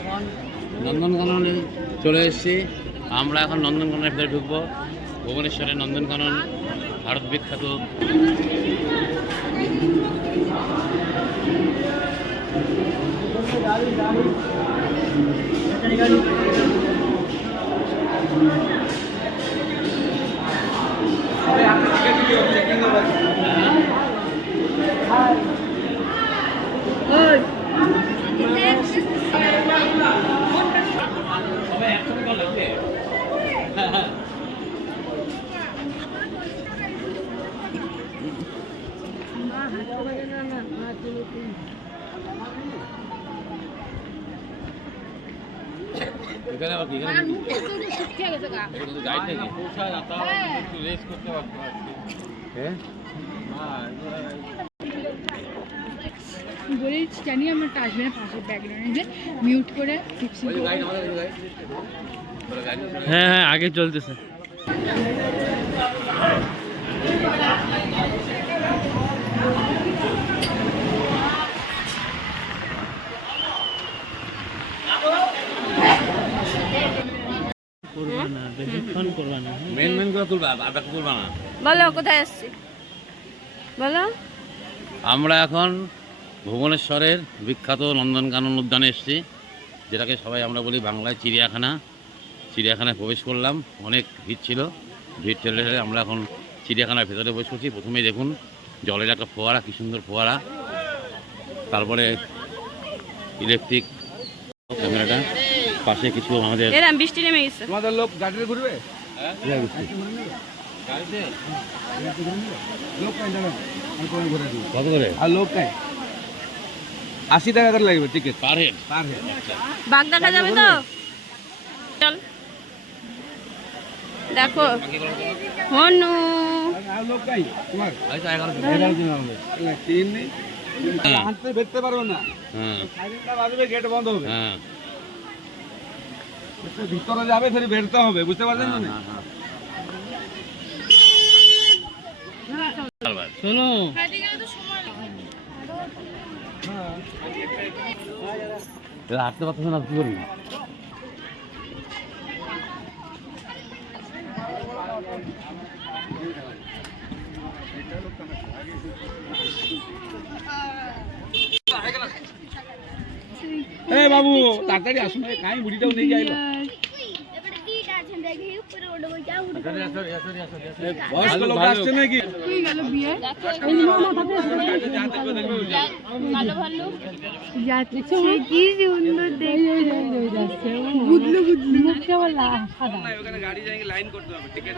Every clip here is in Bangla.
এখন নন্দনকাননে চলে এসেছি। আমরা এখন নন্দনকাননের ভিতরে ঢুকবো। ভুবনেশ্বরের নন্দনকানন ভারত বিখ্যাত। এখানে আবার কি? এখানে কি? এটা তো গাইড নাকি? হ্যাঁ? বলেছি জানি আমার আসবে না পাশের ব্যাকগ্রাউন্ডে মিউট করে হ্যাঁ হ্যাঁ আগে চলতেছে করবা না বেশিক্ষণ করবা না হ্যাঁ? মেন মেন করে তুলবা আর বাকি তুলবা না বলো কোথায় আসছি? বলো। আমরা এখন ভুবনেশ্বরের বিখ্যাত নন্দনকানন উদ্যানে এসেছি যেটাকে সবাই আমরা বলি বাংলায় চিড়িয়াখানা। চিড়িয়াখানায় প্রবেশ করলাম অনেক ভিড় ছিল ভিড় ঠেলে ঠেলে আমরা এখন চিড়িয়াখানার ভেতরে বসে করছি প্রথমেই দেখুন জলের একটা ফোয়ারা কী সুন্দর ফোয়ারা। তারপরে ইলেকট্রিক পাশে কিছু আমাদের এরম বৃষ্টি নেমে গেছে। তোমাদের লোক গাড়িতে ঘুরবে? লোক কাই জানো আমি তোমাকে ঘুরে কত করে? আর লোক কাই? আশি টাকা করে লাগবে ticket per head per head বাঘ দেখা যাবে তো? চল। দেখো। হনু লোক তিন নেই। হ্যাঁ। হাঁটতে বেরতে পারব না। হ্যাঁ। গেট বন্ধ হবে। হ্যাঁ। একটু ভিতরে যাবে ফের বেরতে হবে বুঝতে পারছেন হ্যাঁ, না? হ্যাঁ, হ্যাঁ। শোনো। হাঁটতে পারতেছে না কি করবি? এই বাবু তাড়াতাড়ি আসুন কাই বুড়িটাও নিয়ে যাইলো বয়স্ক লোক আসছে নাকি যাচ্ছে কি সুন্দর দেখতে গুদলু গুদলু মুখটা আবার লা- সাদা ওখানে গাড়ি যাই লাইন করতে হবে টিকিট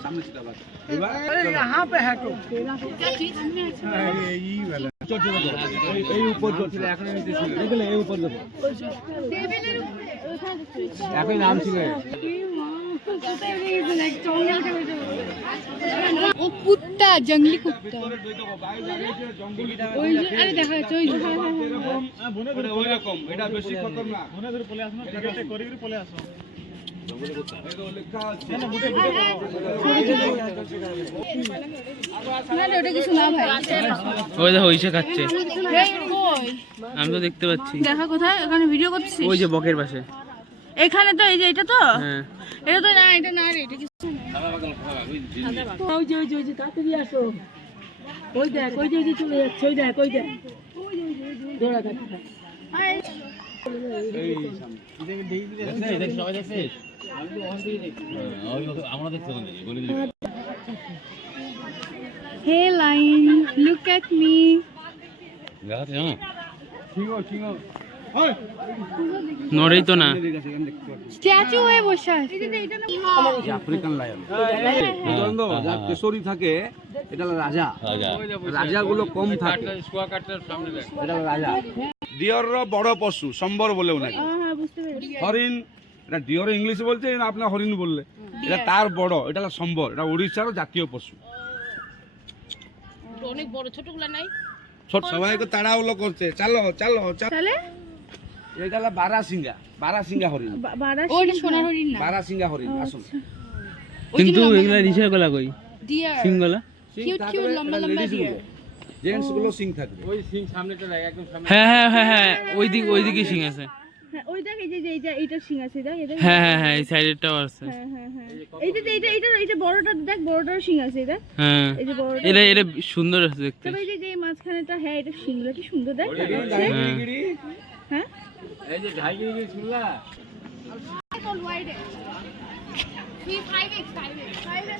সামনে ছিল বাস এবার চল, চল, চল। এই- এই উপর চলছিল এখন দেখলে এই উপর দেখো এখন নাম ছিল। ও কুত্তা জঙ্গলি কুত্তা। ওই যে আরে দেখা যাচ্ছে ওই ওই রকম এটা বেশি খতরনাক। ওই দেখো ইসে খাচ্ছে। আমি তো দেখতে পাচ্ছি। দেখা কোথায়? ওখানে ভিডিও করছিস? ওই যে বকের পাশে। এখানে তো এই যে এটা তো? হ্যাঁ। এটা তো না এটা না রে এটা কিছু ওই যে ওই যে ওই যে তাড়াতাড়ি আসো। ওই দেখ ওই যে ওই যে চলে যাচ্ছে ওই দেখ ওই দেখ। দৌড়া? দেখ, সবাই দেখছিস? হ্যাঁ। Hey line look at me? নড়েই তো না। স্ট্যাচু হয়ে বসে আছে। আফ্রিকান লায়ন বুঝলেন তো যা কেশরী থাকে এটা রাজা। রাজা। রাজাগুলো কম থাকে। এটা রাজা। বড় পশু সম্বর বলে ওনাকে হ্যাঁ হরিণ এটা ডিওর ইংলিশে বলছে না আপনার হরিণ বললে। এটা তার বড় এটা হলো সম্বর এটা উড়িষ্যার জাতীয় পশু। অনেক বড় ছোটগুলো নাই? ছোট সবাইকে তাড়াহুলো করছে। চালো চালো চালো। তাহলে? এটা হলো বারাসিঙ্গা বারাসিঙ্গা হরিণ। ওটা হরিণ না? বারাসিঙ্গা হরিণ আসুন। কিন্তু এগুলা রিসের গলা কই? ডিয়ার সিঙ্গলা কিউট কিউট লম্বা লম্বা ডিয়ার জেন্টসগুলো সিং থাকবে। হ্যাঁ হ্যাঁ হ্যাঁ হ্যাঁ ওই দিক ওই দিকে সিং আছে। হ্যাঁ ওই দেখ এই যে এই যে এইটা সিং আছে দেখ এটা হ্যাঁ হ্যাঁ হ্যাঁ এই সাইডেরটাও আছে। হ্যাঁ হ্যাঁ হ্যাঁ। এই যে এইটা এইটা এইটা বড়টা দেখ বড়টার সিং আছে দেখ। হ্যাঁ। এই যে বড়টা। এটা এটা সুন্দর আছে দেখতে। তবে এই যে এই মাঝখানেটা হ্যাঁ এটা সিংগুলো কি সুন্দর দেখ। হ্যাঁ।, হ্যাঁ। এই যে ঢাই গিরি শুনলা ফ্রি 5x 5x 5x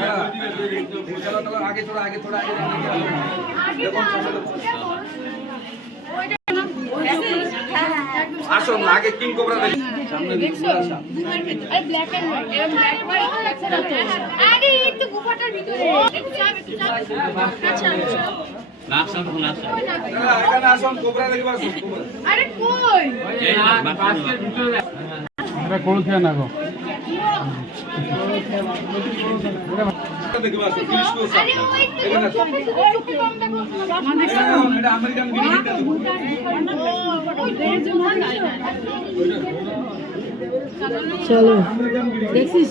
হ্যাঁ। চলো চলো আগে থোড়া আগে থোড়া আগে দেখো। সামনে দেখো। আসো আগে কিং কোবরা দেখি সামনে দিকে আসো আরে ব্ল্যাক এন্ড হোয়াইট এর ব্ল্যাক হোয়াইট আরে এই তো গুফাটার ভিতরে। একটু চাপ একটু চাপ আচ্ছা নাক সামনে নাক সামনে এখানে আসুন কোবরা দেখবা আরে কই? এই বাচ্চা দেখবা আসুন ফিনিশ করো আরে ওই আসো। এটা আমেরিকান চলো। দেখছিস?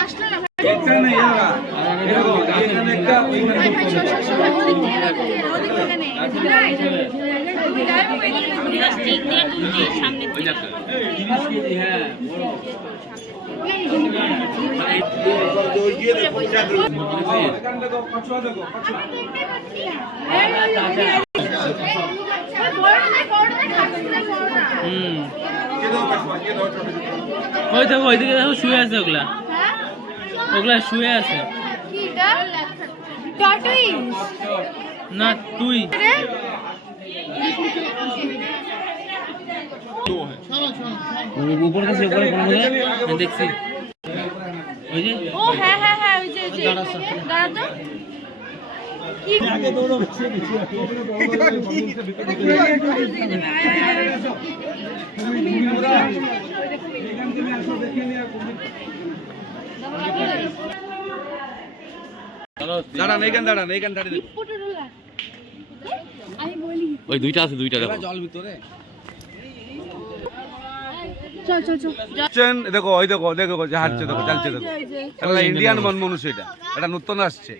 আসলো না এখানে ইয়ারা এরকম এখানে একটা ওইখানে ওই দেখো ওই দিকে দেখো শুয়ে আছে ওগুলা ওগুলা শুয়ে আছে না তুই উপর কাছে উপরে কোনো হ্যাঁ, দেখছি ওই যে ও হ্যাঁ হ্যাঁ হ্যাঁ ওই যে ওই যে দাঁড়া তো দাঁড়ান এইখান দাঁড়ান এইখান দাঁড়িয়ে ওই দুইটা আছে দুইটা দেখো। জল ভিতরে। চল চল চল। চেন দেখো ওই দেখো দেখো যে হাঁটছে দেখো চালছে দেখো। এটা ইন্ডিয়ান মন মানুষ এটা। এটা নতুন আসছে।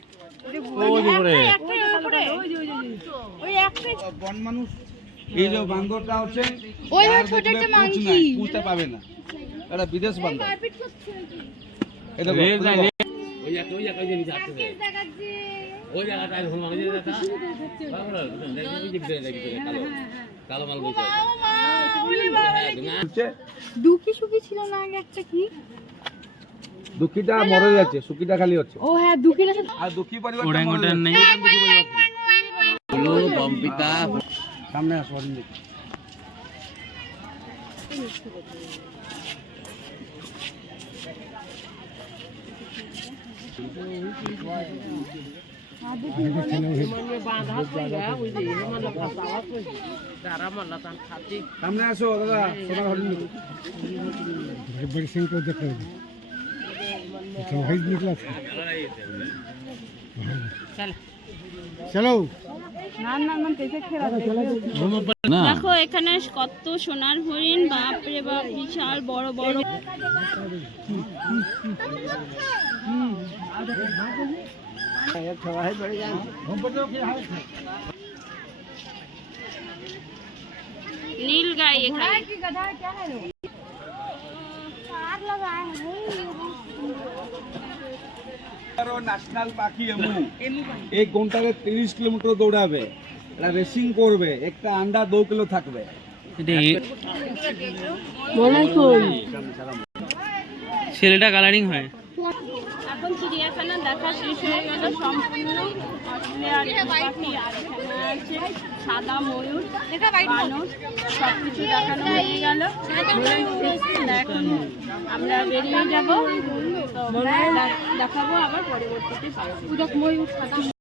বন মানুষ এই যে বান্দরটা হচ্ছে ওই ছোট একটা পুঁছ monkey। পাবে না। এটা বিদেশ বান্দর। ওই ওই ওই যে ওই জায়গাটা আমি হনুমান দেখি, দেখি, কালো কালো মাল হচ্ছে দুকি সুকি ছিল না আগে একটা কি দুঃখীটা মরে যাচ্ছে সুখীটা খালি হচ্ছে। ও হ্যাঁ দুকিটা আর দুঃখী পরিবার ওড়াং নেই হলো বম্পিতা সামনে আসো অরিন দেখি। সামনে আসো দাদা তোমার হরিণ দেখি। এখানে কত সোনার হরিণ বাপরে বাপ বিশাল বড় বড়। নীল গাই এখানে আরও ন্যাশনাল পাখি এমু এক ঘন্টাকে তিরিশ কিলোমিটার দৌড়াবে এটা রেসিং করবে একটা আন্ডা দু কিলো থাকবে ছেলেটা কালারিং হয়। এখন চিড়িয়াখানা দেখা শেষ হয়ে গেল। সম্পূর্ণ আছে সাদা, ময়ূর কিছু দেখানো এখন আমরা বেরিয়ে যাব। দেখাবো আবার পরবর্তীতে। পাবো